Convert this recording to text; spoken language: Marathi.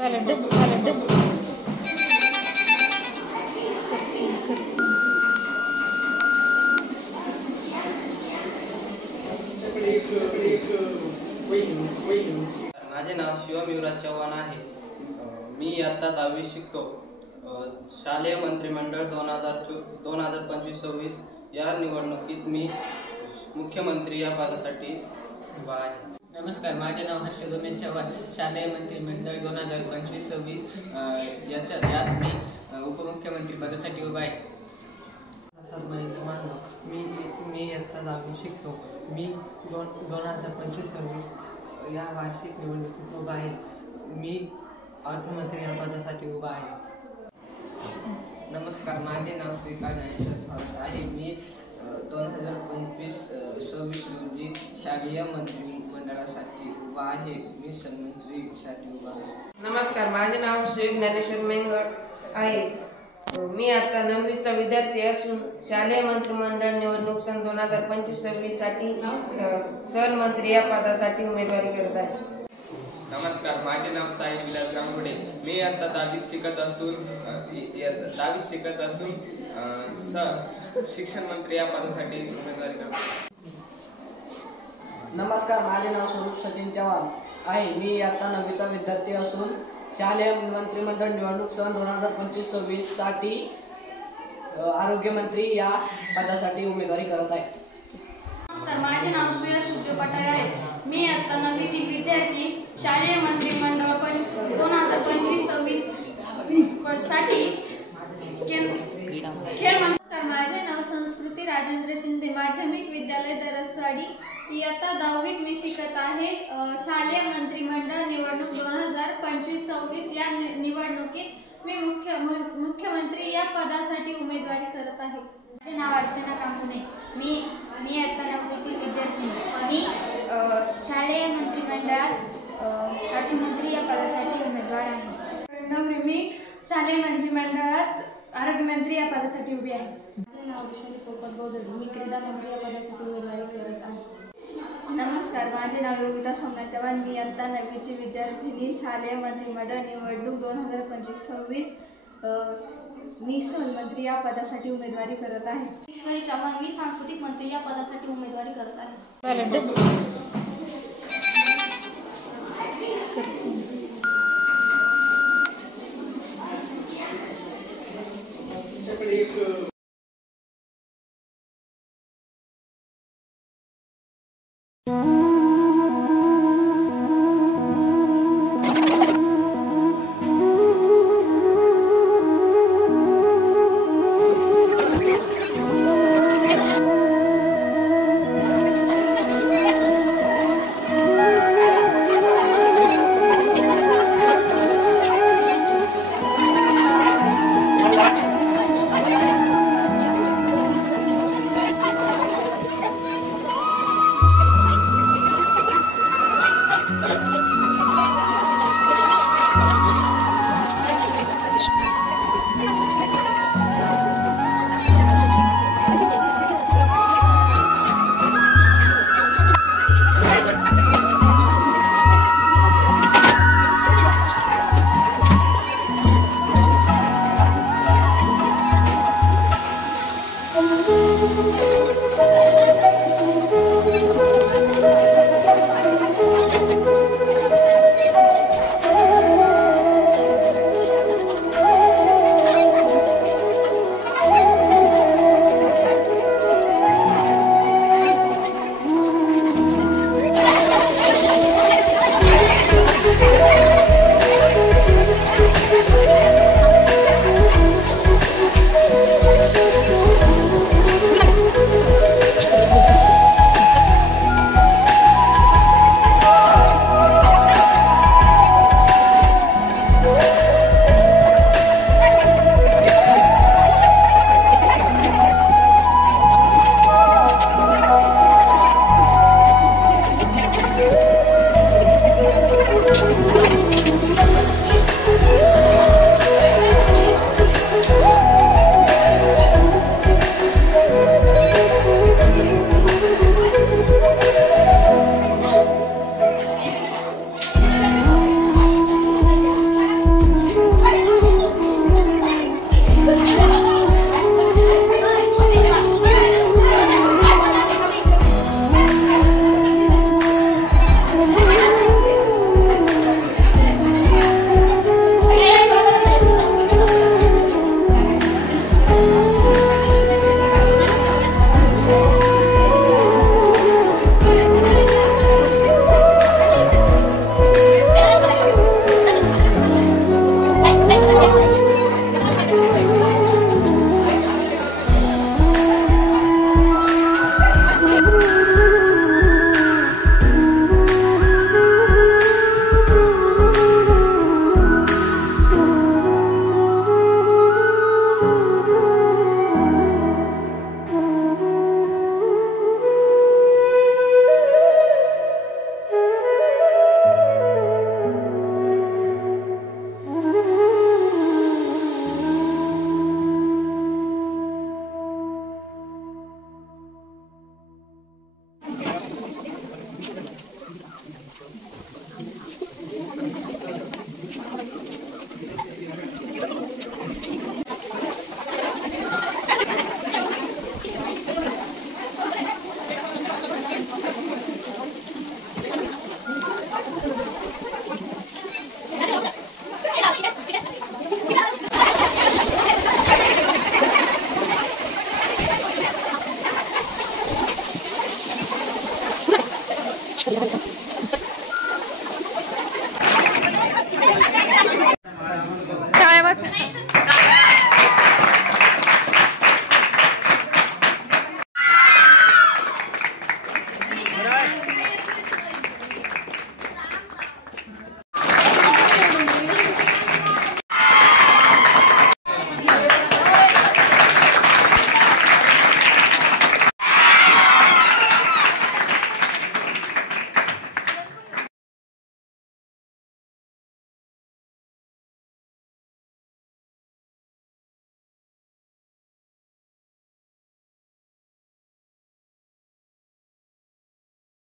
माझे नाव शिवम युवराज चव्हाण आहे। मी इयत्ता 10वी शिकतो। शालेय मंत्रिमंडळ 2025-26 या निवडणुकीत मी मुख्यमंत्री या पदासाठी उभा आहे। नमस्कार, माझे नाव हर्षद उमेश चव्हाण। शालेय मंत्रिमंडळ 2025-26 यात मी उपमुख्यमंत्री पदासाठी उभा आहे। मी इयत्ता 10वी शिकतो। मी 2025-26 या वार्षिक निवडणुकीत उभा आहे। मी अर्थमंत्री या पदासाठी उभा आहे। नमस्कार, माझे नाव श्रीकांत ज्ञानेश्वर आहे। मी 2025-26 रोजी शालेय मंत्रिमंडळासाठी उभा आहे। मी सन्मंत्रीसाठी उभा आहे। नमस्कार, माझे नाव श्री ज्ञानेश्वर मेंगड आहे। मी आता 9वीचा विद्यार्थी असून शालेय मंत्रिमंडळ निवडणूक सन 2025-26 साठी सहमंत्री या पदासाठी उमेदवारी करत आहे। नमस्कार, माझे नाव साहिल विलास गांगुडे। मी आता 10वीत शिकत असून शिक्षण मंत्री या पदासाठी उमेदवारी करत आहे। नमस्कार, माझे नाव स्वरूप सचिन चव्हाण आहे। मी आता 9वीचा विद्यार्थी असून शालेय मंत्रिमंडळ निवडणूक सन 2025-26 साठी आरोग्यमंत्री या पदासाठी उमेदवारी करत आहे। नमस्कार, माझे नाव सुयश सुदेव पठारे आहे। मी आता 9वीतील विद्यार्थी शालेय मंत्रिमंडळ 2025-26 साठी खेळ मंत्री। माझे नाव संस्कृती राजेंद्र शिंदे, माध्यमिक विद्यालय दरसवाडी। इयत्ता 10वीत मी शिकत आहे। शालेय मंत्रिमंडळ निवडणूक 2025-26 या निवडणुकीत मी मुख्यमंत्री या पदासाठी उमेदवारी करत आहे। माझे नाव अर्चना कांबुणे। मी आता 9वीतील विद्यार्थी। मी शालेय मंत्रिमंडळात अर्थमंत्री या पदासाठी उमेदवार आहे। मी शालेय मंत्रिमंडळात आरोग्यमंत्री या पदासाठी उभी आहे। माझे नाव विशाली पोपट बोदडे। मी क्रीडा मंत्री या पदासाठी उमेदवारी करत आहे। नमस्कार, माझे नाव योगिता सोमनाथ चव्हाण। मी इयत्ता 9वीची विद्यार्थिनी। शालेय मंत्रिमंडळ निवडणूक 2025-26 मी सहमंत्री या पदासाठी उमेदवारी करत आहे। ईश्वरी चव्हाण। मी सांस्कृतिक मंत्री या पदासाठी उमेदवारी करत आहे। Thank you.